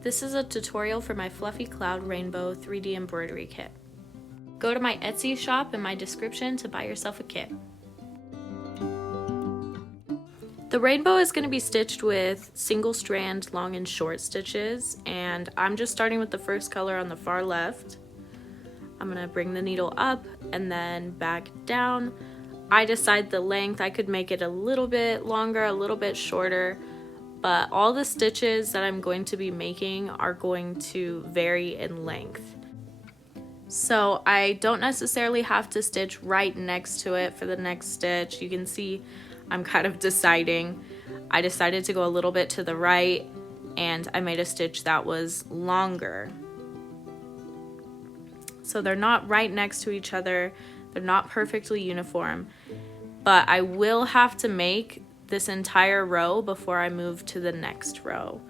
This is a tutorial for my Fluffy Cloud Rainbow 3D embroidery kit. Go to my Etsy shop in my description to buy yourself a kit. The rainbow is going to be stitched with single strand long and short stitches, and I'm just starting with the first color on the far left. I'm going to bring the needle up and then back down. I decide the length. I could make it a little bit longer, a little bit shorter, but all the stitches that I'm going to be making are going to vary in length. So I don't necessarily have to stitch right next to it for the next stitch. You can see I'm kind of deciding. I decided to go a little bit to the right, and I made a stitch that was longer. So they're not right next to each other. They're not perfectly uniform, but I will have to make this entire row before I move to the next row.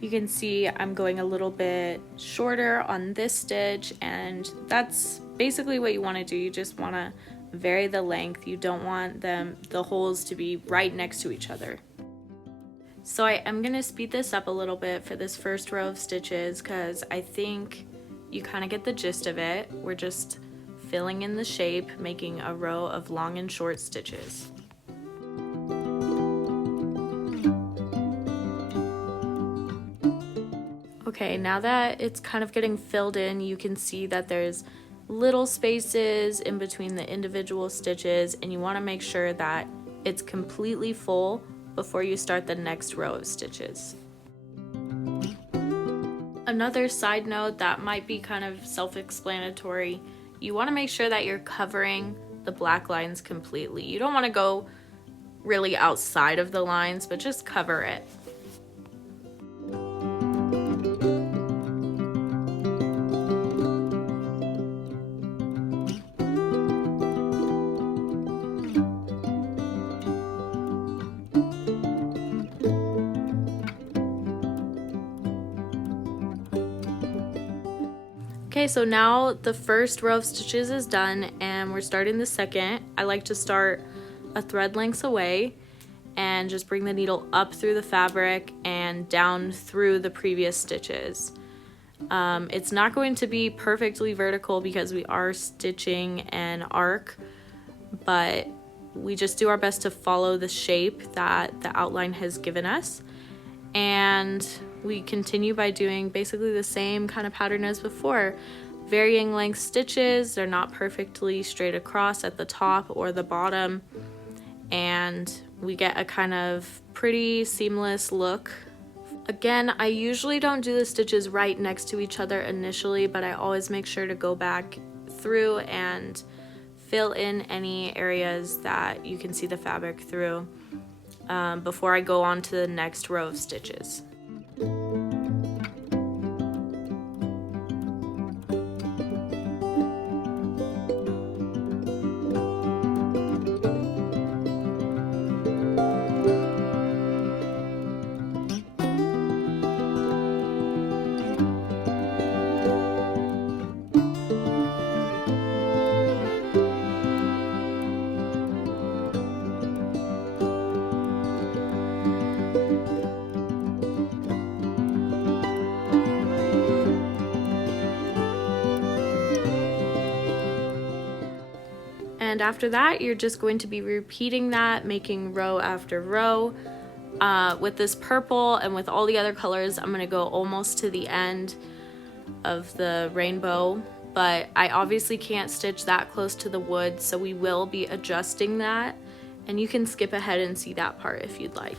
You can see I'm going a little bit shorter on this stitch, and that's basically what you want to do. You just want to vary the length. You don't want the holes to be right next to each other. So I am going to speed this up a little bit for this first row of stitches because I think you kind of get the gist of it. We're just filling in the shape, making a row of long and short stitches. Okay, now that it's kind of getting filled in, you can see that there's little spaces in between the individual stitches, and you want to make sure that it's completely full before you start the next row of stitches. Another side note that might be kind of self-explanatory, you want to make sure that you're covering the black lines completely. You don't want to go really outside of the lines, but just cover it. Okay, so now the first row of stitches is done and we're starting the second. I like to start a thread length away and just bring the needle up through the fabric and down through the previous stitches. It's not going to be perfectly vertical because we are stitching an arc, but we just do our best to follow the shape that the outline has given us. And we continue by doing basically the same kind of pattern as before. Varying length stitches, they're not perfectly straight across at the top or the bottom, and we get a kind of pretty seamless look. Again, I usually don't do the stitches right next to each other initially, but I always make sure to go back through and fill in any areas that you can see the fabric through before I go on to the next row of stitches. And after that, you're just going to be repeating that, making row after row. With this purple and with all the other colors, I'm gonna go almost to the end of the rainbow, but I obviously can't stitch that close to the wood, so we will be adjusting that, and you can skip ahead and see that part if you'd like.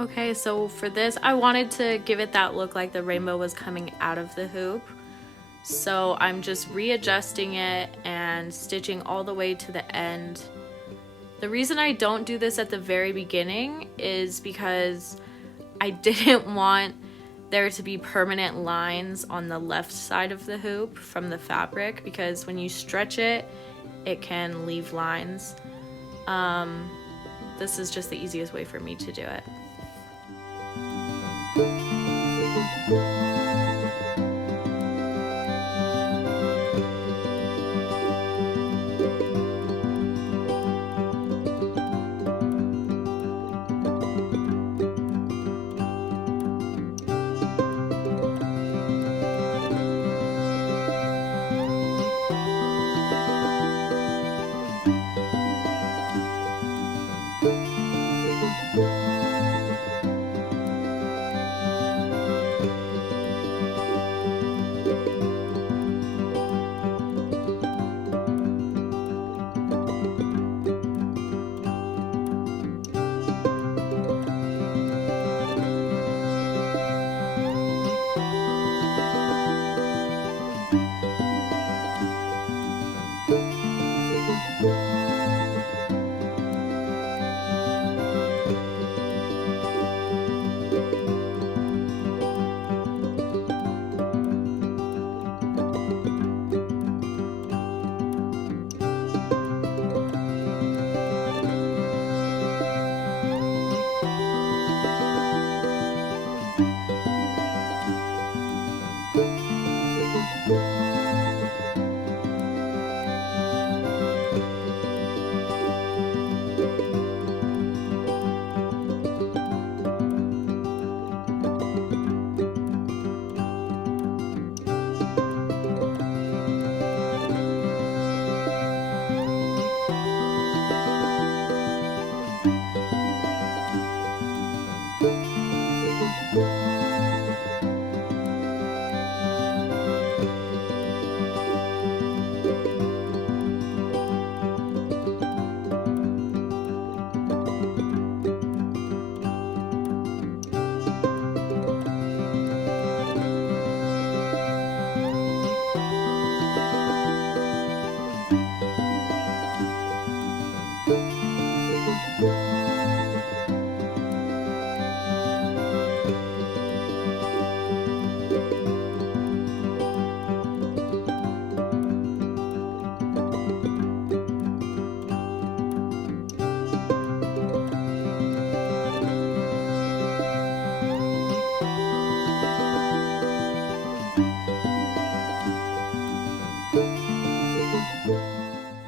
Okay, so for this, I wanted to give it that look like the rainbow was coming out of the hoop. So I'm just readjusting it and stitching all the way to the end. The reason I don't do this at the very beginning is because I didn't want there to be permanent lines on the left side of the hoop from the fabric, because when you stretch it, it can leave lines. This is just the easiest way for me to do it.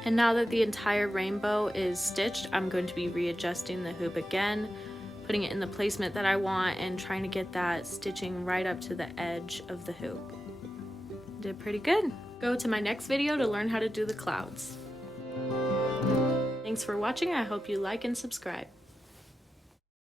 And now that the entire rainbow is stitched, I'm going to be readjusting the hoop again, putting it in the placement that I want, and trying to get that stitching right up to the edge of the hoop. Did pretty good. Go to my next video to learn how to do the clouds. Thanks for watching. I hope you like and subscribe.